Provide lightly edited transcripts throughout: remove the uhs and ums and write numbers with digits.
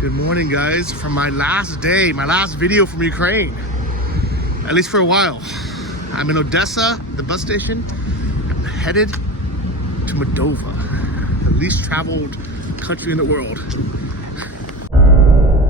Good morning, guys. From my last day, my last video from Ukraine, at least for a while. I'm in Odessa, the bus station. I'm headed to Moldova, the least traveled country in the world.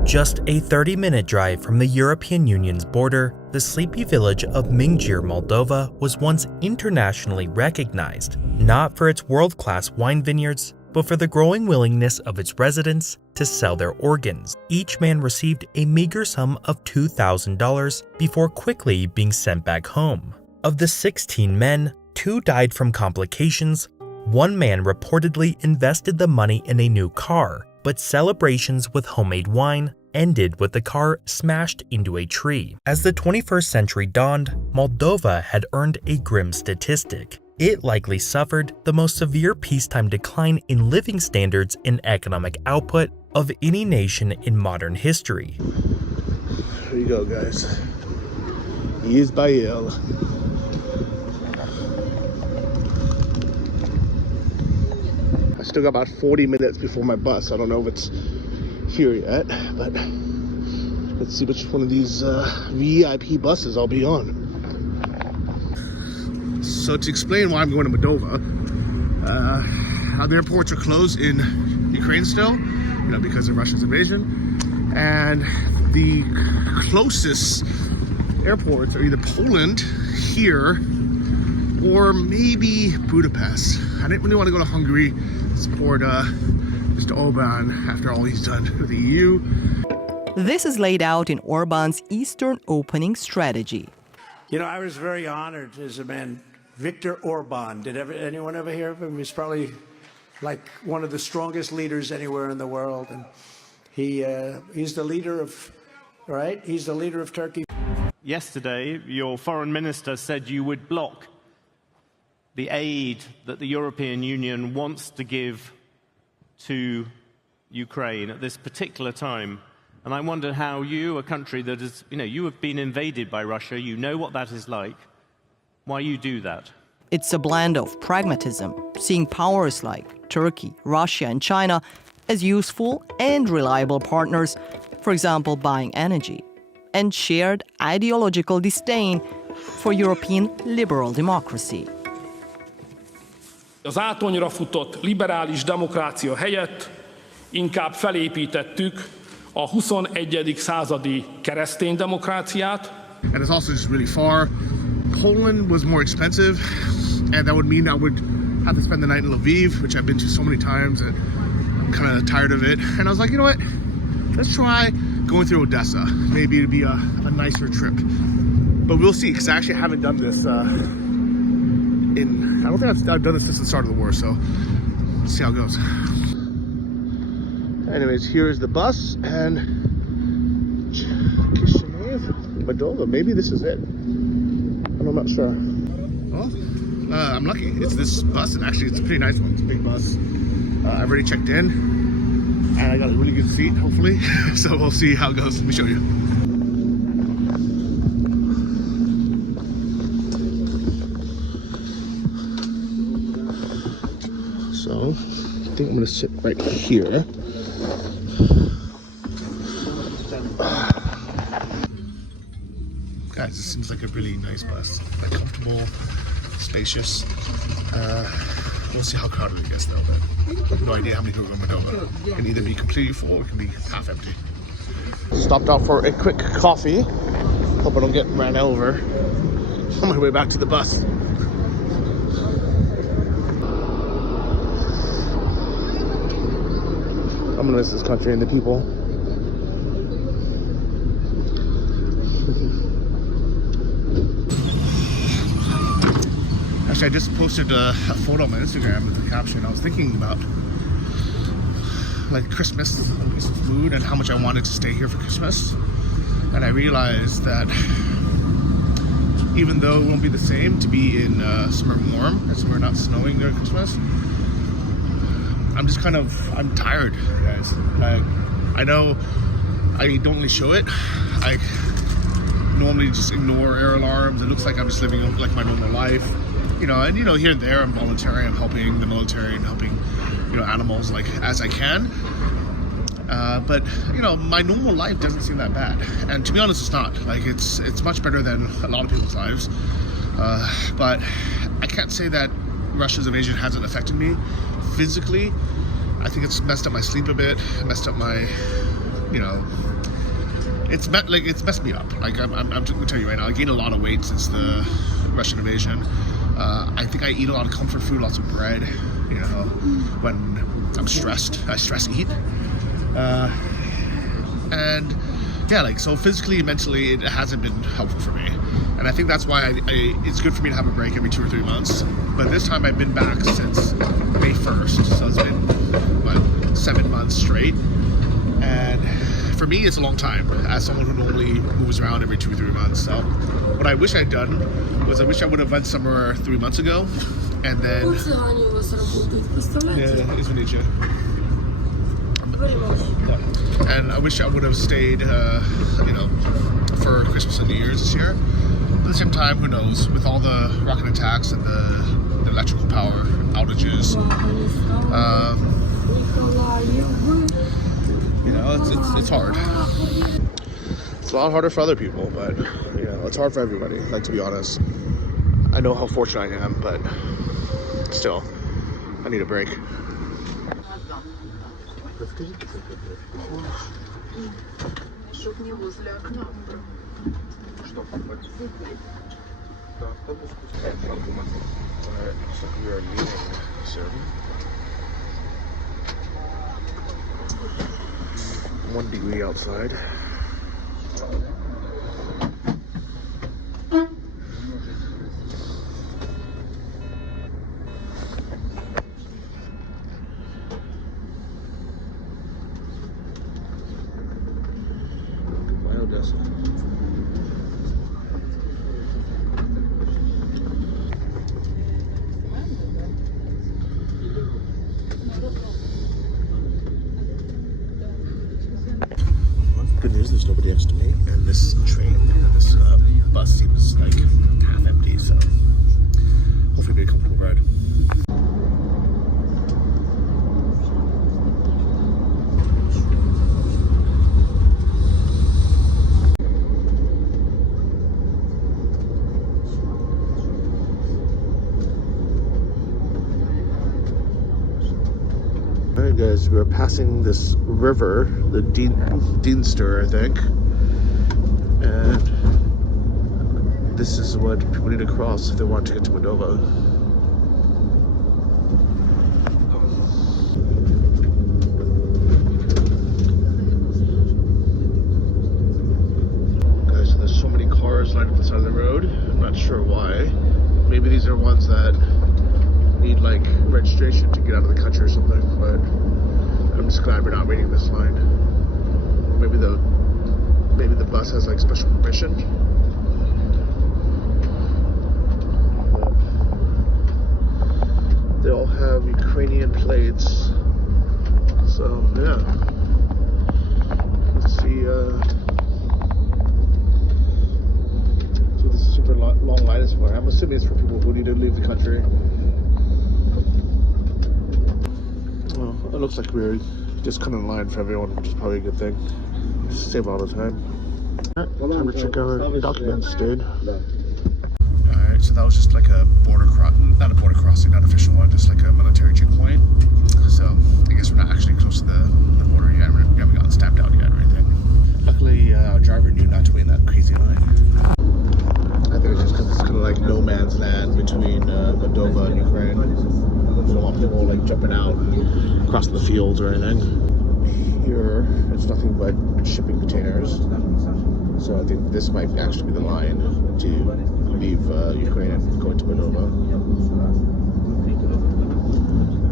Just a 30-minute drive from the European Union's border, the sleepy village of Mingjir, Moldova was once internationally recognized, not for its world-class wine vineyards, but for the growing willingness of its residents to sell their organs. Each man received a meager sum of $2,000 before quickly being sent back home. Of the 16 men, 2 died from complications. One man reportedly invested the money in a new car, but celebrations with homemade wine ended with the car smashed into a tree. As the 21st century dawned, Moldova had earned a grim statistic. It likely suffered the most severe peacetime decline in living standards and economic output of any nation in modern history. Here you go, guys. Izbail. I still got about 40 minutes before my bus. I don't know if it's here yet, but let's see which one of these VIP buses I'll be on. So to explain why I'm going to Moldova, how the airports are closed in Ukraine still, because of Russia's invasion, and the closest airports are either Poland here or maybe Budapest. I didn't really want to go to Hungary to support Mr. Orban after all he's done with the EU. This is laid out in Orban's Eastern opening strategy. I was very honored as a man. Viktor Orban, anyone ever hear of him? He's probably like one of the strongest leaders anywhere in the world, and he's the leader of, right? He's the leader of Turkey. Yesterday, your foreign minister said you would block the aid that the European Union wants to give to Ukraine at this particular time. And I wonder how you, a country that is, you have been invaded by Russia, you know what that is like, why you do that. It's a blend of pragmatism, seeing powers like Turkey, Russia, and China as useful and reliable partners, for example, buying energy, and shared ideological disdain for European liberal democracy. Az átonyra futott liberális demokrácia helyett inkább felépítettük a 21. századi keresztény demokráciát. And it's also just really far. Poland was more expensive, and that would mean I would have to spend the night in Lviv, which I've been to so many times, and I'm kind of tired of it. And I was like, you know what? Let's try going through Odessa. Maybe it'd be a nicer trip. But we'll see, because I actually haven't done this I don't think I've done this since the start of the war, so let's see how it goes. Anyways, here's the bus, and Chișinău, Moldova. Maybe this is it. I'm not sure. Well, I'm lucky. It's this bus, and actually it's a pretty nice one. It's a big bus. I've already checked in, and I got a really good seat, hopefully. So we'll see how it goes. Let me show you. So I think I'm gonna sit right here. Guys, this seems like a really nice bus. Like comfortable, spacious. We'll see how crowded it gets though, but I have no idea how many people are going to Moldova. It can either be completely full or it can be half empty. Stopped out for a quick coffee. Hope I don't get ran over on my way back to the bus. I'm gonna miss this country and the people. Actually, I just posted a photo on my Instagram with the caption. I was thinking about like Christmas food and how much I wanted to stay here for Christmas. And I realized that even though it won't be the same to be in somewhere warm and somewhere not snowing during Christmas, I'm tired, guys. I know I don't really show it. I normally just ignore air alarms. It looks like I'm just living like my normal life. And here and there I'm volunteering, I'm helping the military and helping, animals like as I can. But you know, my normal life doesn't seem that bad, and to be honest, it's not. Like it's much better than a lot of people's lives. But I can't say that Russia's invasion hasn't affected me physically. I think it's messed up my sleep a bit, messed up my, you know, it's messed me up. Like I'm going to tell you right now, I gained a lot of weight since the Russian invasion. I think I eat a lot of comfort food, lots of bread. You know, when I'm stressed, I stress eat. And yeah, like, so physically, mentally, it hasn't been helpful for me. And I think that's why it's good for me to have a break every 2 or 3 months. But this time I've been back since May 1st. So it's been, what, 7 months straight. And for me, it's a long time as someone who normally moves around every 2 or 3 months. So what I wish I'd done was I wish I would have went somewhere 3 months ago. And then... Yeah, извините. And I wish I would have stayed, you know, for Christmas and New Year's this year. At the same time, who knows? With all the rocket attacks and the electrical power outages, you know, it's hard. It's a lot harder for other people, but you know, it's hard for everybody. Like, to be honest, I know how fortunate I am, but still, I need a break. Alright, looks like we are leaving soon. 1 degree outside. Odessa. Good news, there's nobody next to me, and this train, this bus seems like half empty, so hopefully it'll be a comfortable ride. Alright guys, we're passing this river, the Dniester, I think, and this is what people need to cross if they want to get to Moldova. Guys, so there's so many cars lined up on the side of the road. I'm not sure why. Maybe these are ones that need like registration to get out of the country or something, but I'm just glad we're not waiting this line. Maybe the bus has like special permission. They all have Ukrainian plates, so yeah. Let's see. So this is super long line is for. I'm assuming it's for people who need to leave the country. Well, it looks like we're just kind of in line for everyone, which is probably a good thing. Save a lot of time. Time to check our documents, dude. Alright, so that was just like a border not a border crossing, not an official one, just like a military checkpoint. So I guess we're not actually close to the border yet. We haven't gotten stamped out yet or anything. Luckily, our driver knew not to wait in that crazy line. I think it's just because it's kind of like no man's land between Moldova and Ukraine. We don't want people like jumping out and crossing the fields or anything. Here, it's nothing but shipping containers. So I think this might actually be the line to leave Ukraine and go into Moldova.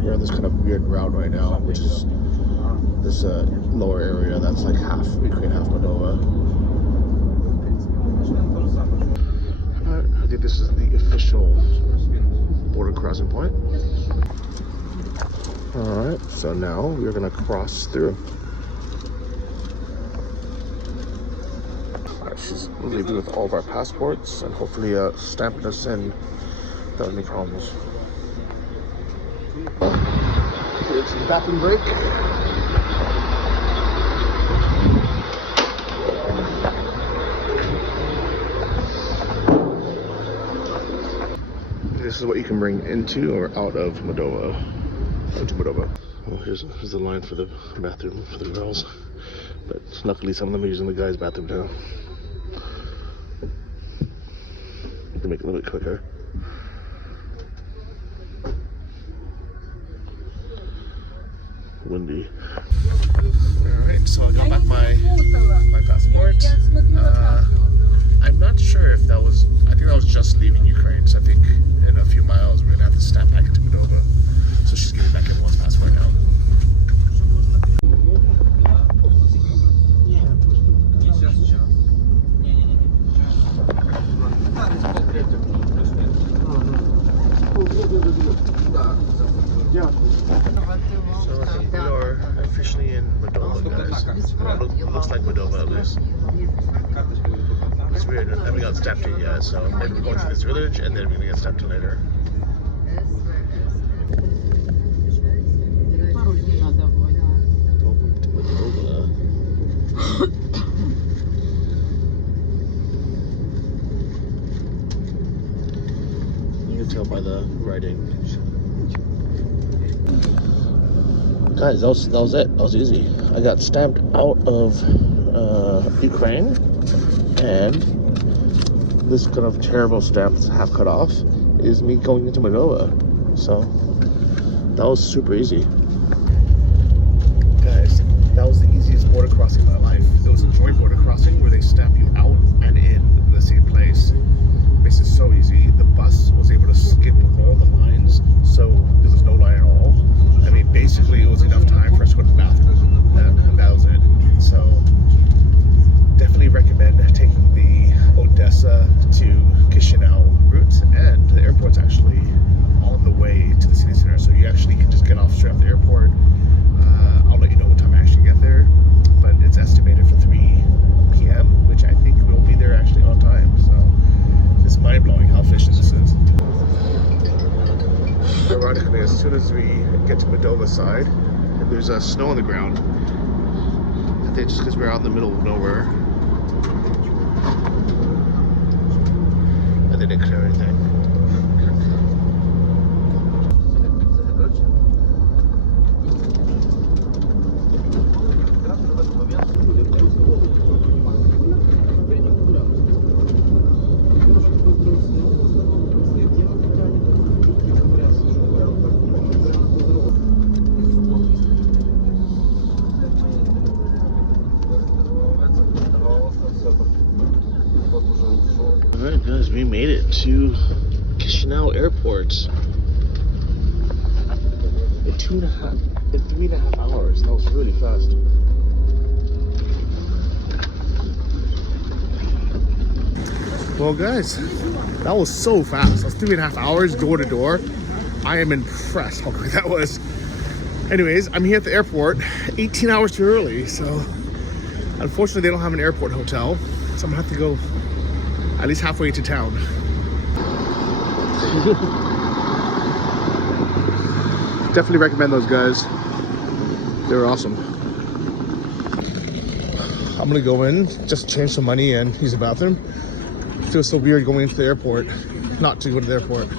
We're on this kind of weird route right now, which is this lower area that's like half Ukraine, half Moldova. I think this is the official border crossing point. Alright, so now we're gonna cross through. Alright, she's leaving with all of our passports and hopefully stamping us in without any problems. It's the bathroom break. is what you can bring into or out of Moldova. Well, here's the line for the bathroom for the girls, but luckily some of them are using the guys' bathroom now. You can make it a little bit quicker. Windy. Alright, so I got back my passport. I'm not sure if that was, I think that was just leaving Ukraine, so I think in a few miles we're gonna have to snap back into Moldova. So she's giving back everyone's passport now. So I think we are officially in Moldova, guys. It looks like Moldova at least. It's weird, I haven't got stamped in yet, so maybe we're going to this village and then we're gonna get stamped in later. Welcome to Moldova. You can tell by the writing. Guys, that was it. That was easy. I got stamped out of Ukraine, and this kind of terrible stamp that's half cut off is me going into Moldova. So that was super easy. Guys, that was the easiest border crossing of my life. It was a joint border crossing where they stamp you out and in the same place. Makes it so easy. The bus was able to skip all the lines, so there was no line at all. I mean, basically, it was enough time for us to go to the bathroom, and that was it. So, definitely recommend taking the Odessa to Chișinău route, and the airport's actually on the way to the city center, so you actually can just get off straight off the airport. I'll let you know what time I actually get there, but it's estimated for 3 p.m., which I think we'll be there actually on time. So, it's mind-blowing how efficient this is. Ironically, as soon as we get to Moldova side, there's snow on the ground. I think just because we're out in the middle of nowhere. And they didn't clear anything. Alright guys, we made it to Chișinău Airport in 3.5 hours. That was really fast. Well guys, that was so fast. That was 3.5 hours door to door. I am impressed how quick that was. Anyways, I'm here at the airport 18 hours too early, so unfortunately they don't have an airport hotel, so I'm gonna have to go at least halfway to town. Definitely recommend those guys. They were awesome. I'm gonna go in, just change some money and use the bathroom. It feels so weird going into the airport, not to go to the airport.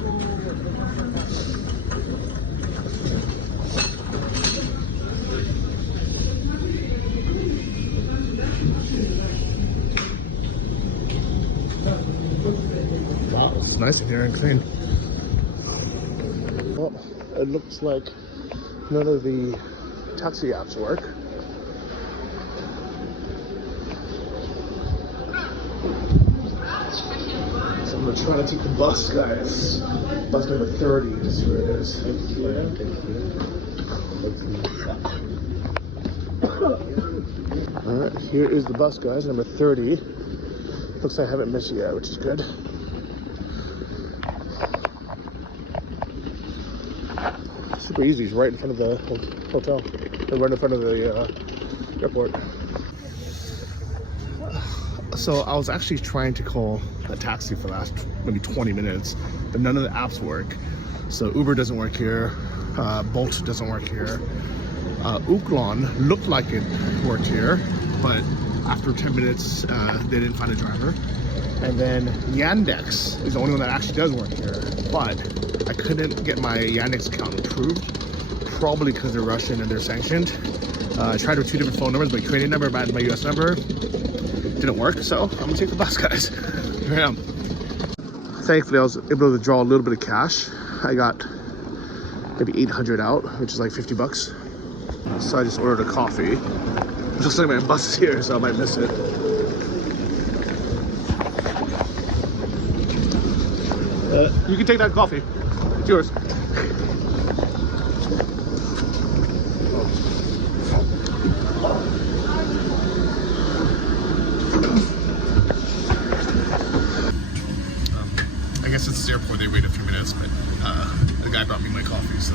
Wow, it's nice in here and clean. Well, it looks like none of the taxi apps work. So I'm gonna try to take the bus, guys. Bus number 30, this is where it is. Alright, here is the bus, guys, number 30. Looks like I haven't missed it yet, which is good. Super easy, it's right in front of the hotel. Right in front of the airport. So I was actually trying to call a taxi for the last maybe 20 minutes, but none of the apps work. So Uber doesn't work here, Bolt doesn't work here. Uklon looked like it worked here, but after 10 minutes, they didn't find a driver. And then Yandex is the only one that actually does work here. But I couldn't get my Yandex account approved, probably because they're Russian and they're sanctioned. I tried with 2 different phone numbers, my Ukrainian number and my US number. Didn't work, so I'm gonna take the bus, guys. Here I am. Thankfully, I was able to draw a little bit of cash. I got maybe 800 out, which is like 50 bucks. So I just ordered a coffee. Looks like my bus is here, so I might miss it. You can take that coffee. It's yours. I guess it's the airport. They wait a few minutes, but the guy brought me my coffee, so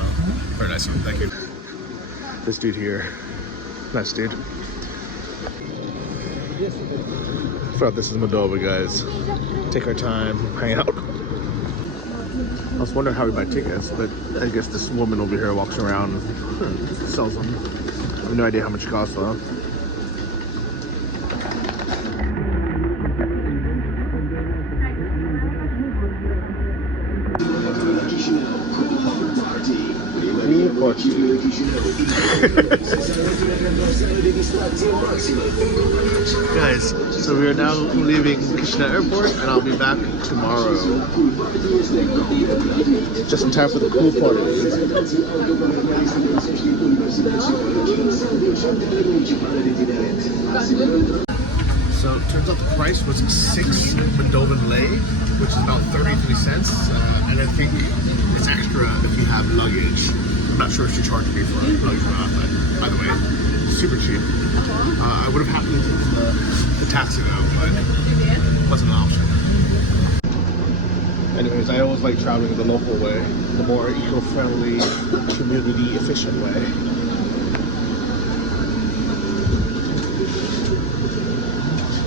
very nice one. Thank you. This dude here, nice dude. Thought this is Moldova, guys. Take our time, hang out. I was wondering how we buy tickets, but I guess this woman over here walks around and sells them. I have no idea how much it costs though. Guys, so we are now leaving Chișinău Airport and I'll be back tomorrow. Just in time for the pool party. So it turns out the price was 6 Moldovan lei, which is about 33 cents. And I think it's extra if you have luggage. I'm not sure if she charged me for luggage or not, but by the way, super cheap. I would have happily taken the taxi though, but it wasn't an option. Anyways, I always like traveling the local way, the more eco-friendly, community-efficient way.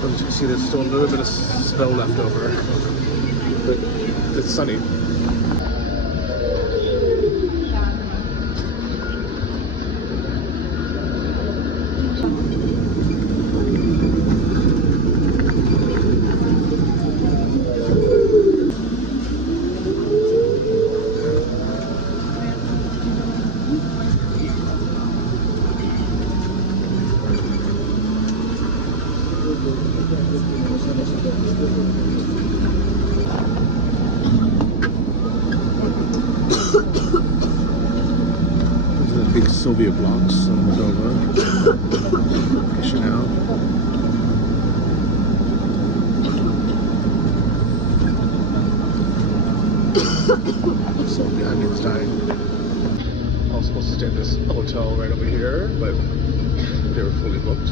As you can see, there's still a little bit of snow left over, but it's sunny. Big Soviet blocks in Moldova, Chișinău. So behind me was dying. I was supposed to stay at this hotel right over here, but they were fully booked.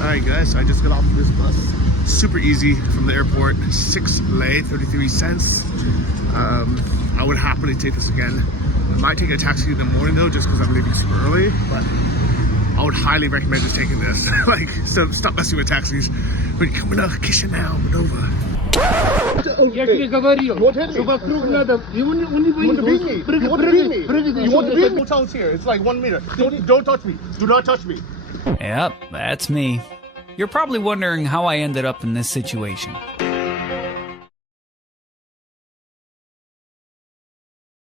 Alright guys, so I just got off of this bus. Super easy from the airport. 6 lei, 33 cents. I would happily take this again. I might take a taxi in the morning though, just because I'm leaving super early, but I would highly recommend just taking this. Like, so stop messing with taxis. When you're coming to Chișinău, Moldova. Я тебе говорил, что вокруг надо... You want to beat me? You want to beat me? You want to beat me? Hotel's here. It's like 1 meter. Don't touch me. Do not touch me. Yep, that's me. You're probably wondering how I ended up in this situation.